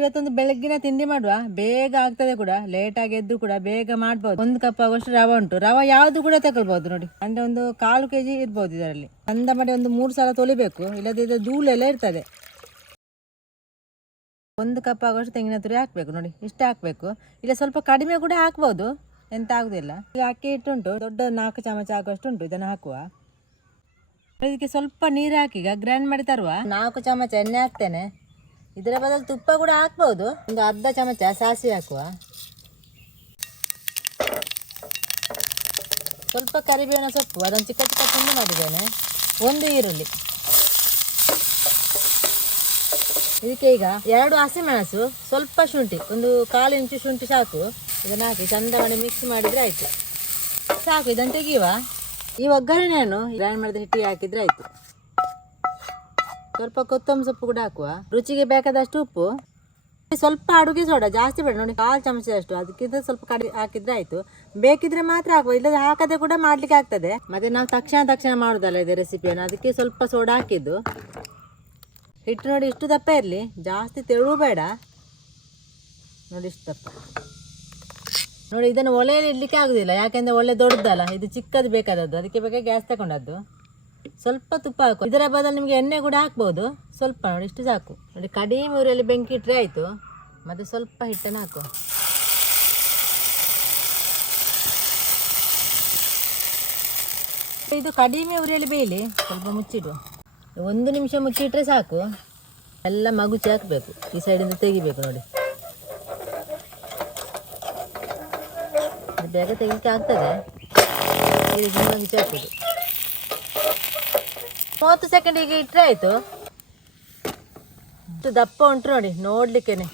ಇವತ್ತೊಂದು ಬೆಳಗ್ಗಿನ ತಿಂಡಿ ಮಾಡುವ. ಬೇಗ ಆಗ್ತದೆ ಕೂಡ ಲೇಟ್ ಆಗಿ ಎದ್ದು ಕೂಡ ಬೇಗ ಮಾಡ್ಬೋದು. ಒಂದು ಕಪ್ ಆಗುವಷ್ಟು ರವ ಉಂಟು. ರವ ಯಾವ್ದು ಕೂಡ ತಗೊಳ್ಬಹುದು ನೋಡಿ. ಅಂದ್ರೆ ಒಂದು ಕಾಲು ಕೆಜಿ ಇರ್ಬೋದು ಇದರಲ್ಲಿ. ಅಂದ ಮಾಡಿ ಒಂದು ಮೂರು ಸಲ ತೊಳಿಬೇಕು ಇಲ್ಲದಿದ್ದರೆ ಧೂಳೆಲ್ಲ ಇರ್ತದೆ. ಒಂದು ಕಪ್ ಆಗುವಷ್ಟು ತೆಂಗಿನ ತುರಿ ಹಾಕ್ಬೇಕು ನೋಡಿ. ಇಷ್ಟ ಹಾಕ್ಬೇಕು. ಇಲ್ಲ ಸ್ವಲ್ಪ ಕಡಿಮೆ ಕೂಡ ಹಾಕ್ಬಹುದು ಎಂತ ಆಗುದಿಲ್ಲ. ಈಗ ಅಕ್ಕಿ ಹಿಟ್ಟುಂಟು. ದೊಡ್ಡ ನಾಲ್ಕು ಚಮಚ ಆಗುವಷ್ಟು ಉಂಟು. ಇದನ್ನು ಹಾಕುವ. ಇದಕ್ಕೆ ಸ್ವಲ್ಪ ನೀರು ಹಾಕಿ ಈಗ ಗ್ರೈಂಡ್ ಮಾಡಿ ತರುವ. ನಾಲ್ಕು ಚಮಚ ಎಣ್ಣೆ ಹಾಕ್ತೇನೆ. ಇದರ ಬದಲು ತುಪ್ಪ ಕೂಡ ಹಾಕ್ಬೋದು. ಒಂದು ಅರ್ಧ ಚಮಚ ಸಾಸಿವೆ ಹಾಕುವ. ಸ್ವಲ್ಪ ಕರಿಬೇವಿನ ಸೊಪ್ಪು ಅದನ್ನು ಚಿಕ್ಕ ಚಿಕ್ಕ ತುಂಡು ಮಾಡಿದ್ದೇನೆ. ಒಂದು ಈರುಳ್ಳಿ. ಇದಕ್ಕೆ ಈಗ ಎರಡು ಹಸಿಮೆಣಸು, ಸ್ವಲ್ಪ ಶುಂಠಿ, ಒಂದು ಕಾಲು ಇಂಚು ಶುಂಠಿ ಸಾಕು. ಇದನ್ನು ಹಾಕಿ ಚಂದ ಮಾಡಿ ಮಿಕ್ಸ್ ಮಾಡಿದ್ರೆ ಆಯ್ತು. ಸಾಕು, ಇದನ್ನು ತೆಗೆಯುವ. ಈ ಒಗ್ಗರಣೆಯನ್ನು ಗ್ರೈಂಡ್ ಮಾಡಿದ ಹಿಟ್ಟಿಗೆ ಹಾಕಿದ್ರೆ ಆಯ್ತು. ಸ್ವಲ್ಪ ಕೊತ್ತಂಬರಿ ಸೊಪ್ಪು ಕೂಡ ಹಾಕುವ. ರುಚಿಗೆ ಬೇಕಾದಷ್ಟು ಉಪ್ಪು. ಸ್ವಲ್ಪ ಅಡುಗೆ ಸೋಡಾ, ಜಾಸ್ತಿ ಬೇಡ. ನೋಡಿ, ಕಾಲು ಚಮಚದಷ್ಟು. ಅದಕ್ಕಿಂತ ಸ್ವಲ್ಪ ಕಡಿ ಹಾಕಿದ್ರೆ ಆಯಿತು. ಬೇಕಿದ್ರೆ ಮಾತ್ರ ಹಾಕುವ. ಇಲ್ಲದ ಹಾಕದೆ ಕೂಡ ಮಾಡ್ಲಿಕ್ಕೆ ಆಗ್ತದೆ. ಮತ್ತೆ ನಾವು ತಕ್ಷಣ ತಕ್ಷಣ ಮಾಡುದಲ್ಲ ಇದೆ ರೆಸಿಪಿಯನ್ನು. ಅದಕ್ಕೆ ಸ್ವಲ್ಪ ಸೋಡಾ ಹಾಕಿದ್ದು. ಹಿಟ್ಟು ನೋಡಿ, ಇಷ್ಟು ದಪ್ಪ ಇರಲಿ. ಜಾಸ್ತಿ ತೆಳು ಬೇಡ. ನೋಡಿ, ಇಷ್ಟು ದಪ್ಪ. ನೋಡಿ, ಇದನ್ನು ಒಲೆಯಲ್ಲಿ ಇಡ್ಲಿಕ್ಕೆ ಆಗುದಿಲ್ಲ. ಯಾಕೆಂದರೆ ಒಳ್ಳೆ ದೊಡ್ಡದಲ್ಲ. ಇದು ಚಿಕ್ಕದು ಬೇಕಾದದ್ದು. ಅದಕ್ಕೆ ಬೇಕಾಗಿ ಗ್ಯಾಸ್ ತಗೊಂಡದ್ದು. ಸ್ವಲ್ಪ ತುಪ್ಪ ಹಾಕು. ಇದರ ಬದಲು ನಿಮಗೆ ಎಣ್ಣೆ ಕೂಡ ಹಾಕ್ಬೋದು. ಸ್ವಲ್ಪ ನೋಡಿ, ಇಷ್ಟು ಸಾಕು. ನೋಡಿ, ಕಡಿಮೆ ಊರಲ್ಲಿ ಬೆಂಕಿ ಇಟ್ಟರೆ ಆಯಿತು. ಮತ್ತೆ ಸ್ವಲ್ಪ ಹಿಟ್ಟನ್ನು ಹಾಕು. ಇದು ಕಡಿಮೆ ಉರಿಯಲ್ಲಿ ಬೇಯಲಿ. ಸ್ವಲ್ಪ ಮುಚ್ಚಿಡು. ಒಂದು ನಿಮಿಷ ಮುಚ್ಚಿಟ್ರೆ ಸಾಕು. ಎಲ್ಲ ಮಗುಚಿ ಹಾಕಬೇಕು. ಈ ಸೈಡಿಂದ ತೆಗಿಬೇಕು ನೋಡಿ. ಬೇಗ ತೆಗಿಲಿಕ್ಕೆ ಆಗ್ತದೆ. ಮಗುಚಿ ಹಾಕೋದು ಮೂವತ್ತು ಸೆಕೆಂಡಿಗೆ ಇಟ್ಟರೆ ಆಯಿತು. ದಪ್ಪ ಉಂಟು ನೋಡಿ, ನೋಡ್ಲಿಕ್ಕೇನೆ.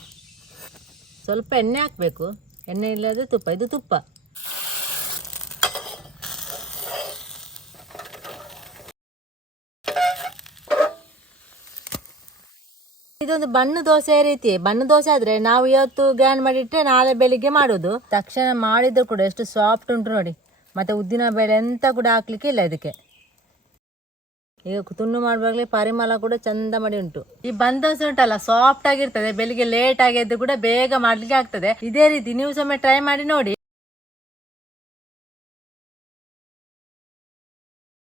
ಸ್ವಲ್ಪ ಎಣ್ಣೆ ಹಾಕಬೇಕು. ಎಣ್ಣೆ ಇಲ್ಲದೆ ತುಪ್ಪ, ಇದು ತುಪ್ಪ. ಇದೊಂದು ಬಣ್ಣ ದೋಸೆ ರೀತಿ. ಬಣ್ಣ ದೋಸೆ ಆದ್ರೆ ನಾವು ಇವತ್ತು ಗ್ರ್ಯಾಂಡ್ ಮಾಡಿಟ್ಟರೆ ನಾಳೆ ಬೆಳಿಗ್ಗೆ ಮಾಡೋದು. ತಕ್ಷಣ ಮಾಡಿದ್ರು ಕೂಡ ಎಷ್ಟು ಸಾಫ್ಟ್ ಉಂಟು ನೋಡಿ. ಮತ್ತೆ ಉದ್ದಿನ ಬೇಳೆ ಎಂತ ಕೂಡ ಹಾಕ್ಲಿಕ್ಕೆ ಇಲ್ಲ ಇದಕ್ಕೆ. ಈಗ ತುಂಡು ಮಾಡುವಾಗಲೇ ಪರಿಮಳ ಕೂಡ ಚಂದ ಮಾಡಿ ಉಂಟು. ಈ ಬಂದೋಸೆ ಉಂಟಲ್ಲ ಸಾಫ್ಟ್ ಆಗಿರ್ತದೆ, ಬೆಳಿಗ್ಗೆ ಲೇಟ್ ಆಗಿದ್ದು ಕೂಡ ಬೇಗ ಮಾಡ್ಲಿಕ್ಕೆ ಆಗ್ತದೆ. ಇದೇ ರೀತಿ ನೀವು ಸೊಮ್ಮೆ ಟ್ರೈ ಮಾಡಿ ನೋಡಿ.